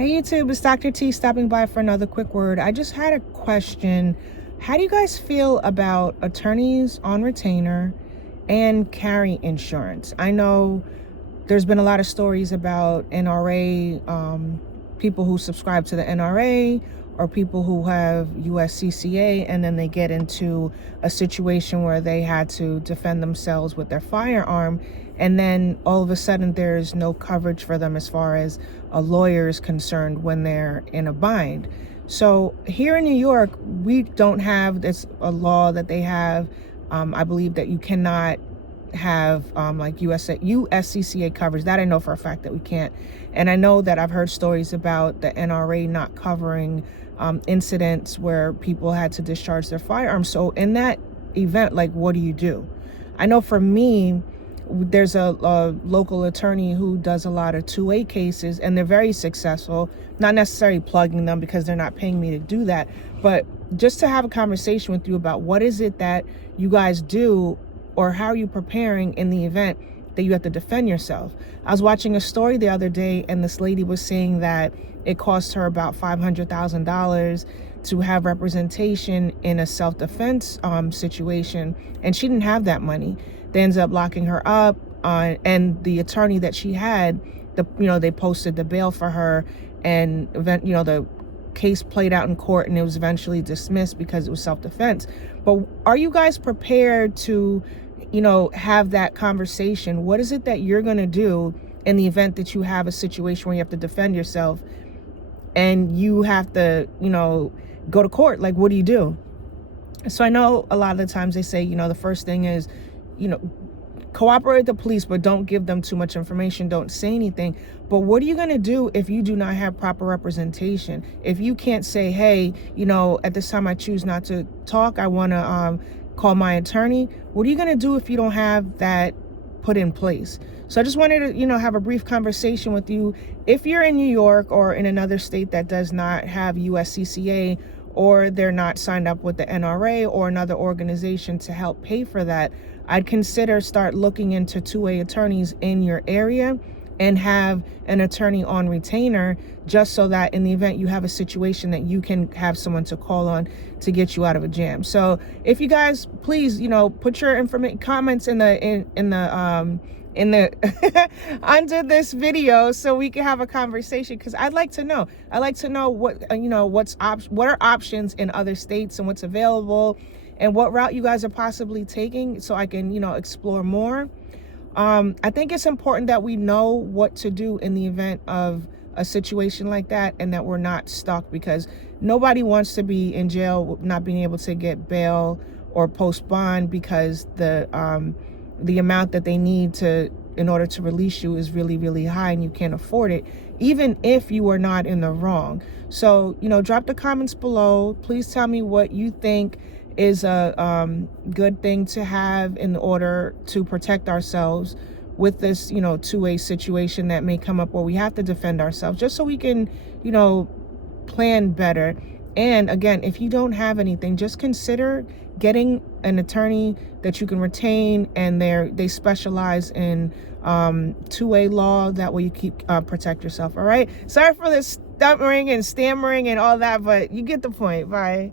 Hey YouTube, it's Dr. T stopping by for another quick word. I just had a question. How do you guys feel about attorneys on retainer and carry insurance? I know there's been a lot of stories about NRA, people who subscribe to the NRA or people who have USCCA, and then they get into a situation where they had to defend themselves with their firearm, and then all of a sudden there's no coverage for them as far as a lawyer is concerned when they're in a bind. So here in New York, we don't have this a law that they have. I believe that you cannot have like USCCA coverage. That I know for a fact that we can't. And I know that I've heard stories about the NRA not covering incidents where people had to discharge their firearms. So in that event, like, what do you do? I know for me, there's a local attorney who does a lot of 2A cases, and they're very successful. Not necessarily plugging them because they're not paying me to do that, but just to have a conversation with you about what is it that you guys do, or how are you preparing in the event that you have to defend yourself. I was watching a story the other day, and this lady was saying that it cost her about $500,000 to have representation in a self-defense situation, and she didn't have that money. They ended up locking her up, and the attorney that she had, they posted the bail for her, and the case played out in court, and it was eventually dismissed because it was self-defense. But are you guys prepared to, have that conversation? What is it that you're going to do in the event that you have a situation where you have to defend yourself and you have to, go to court? Like, what do you do? So I know a lot of the times they say, the first thing is, cooperate with the police, but don't give them too much information. Don't say anything. But what are you going to do if you do not have proper representation? If you can't say, hey, at this time I choose not to talk, I want to call my attorney. What are you going to do if you don't have that put in place? So I just wanted to, have a brief conversation with you. If you're in New York or in another state that does not have USCCA, or they're not signed up with the NRA or another organization to help pay for that, I'd consider start looking into 2A attorneys in your area and have an attorney on retainer, just so that in the event you have a situation that you can have someone to call on to get you out of a jam. So if you guys please, put your comments in the under this video so we can have a conversation, because I'd like to know. I'd like to know what what are options in other states and what's available and what route you guys are possibly taking, so I can explore more. I think it's important that we know what to do in the event of a situation like that, and that we're not stuck, because nobody wants to be in jail not being able to get bail or post bond because the amount that they need in order to release you is really, really high, and you can't afford it, even if you are not in the wrong. So, drop the comments below. Please tell me what you think is a good thing to have in order to protect ourselves with this, 2A situation that may come up where we have to defend ourselves, just so we can, plan better. And again, if you don't have anything, just consider getting an attorney that you can retain, and they specialize in 2A law. That way you keep protect yourself. All right. Sorry for the stuttering and stammering and all that, but you get the point. Bye.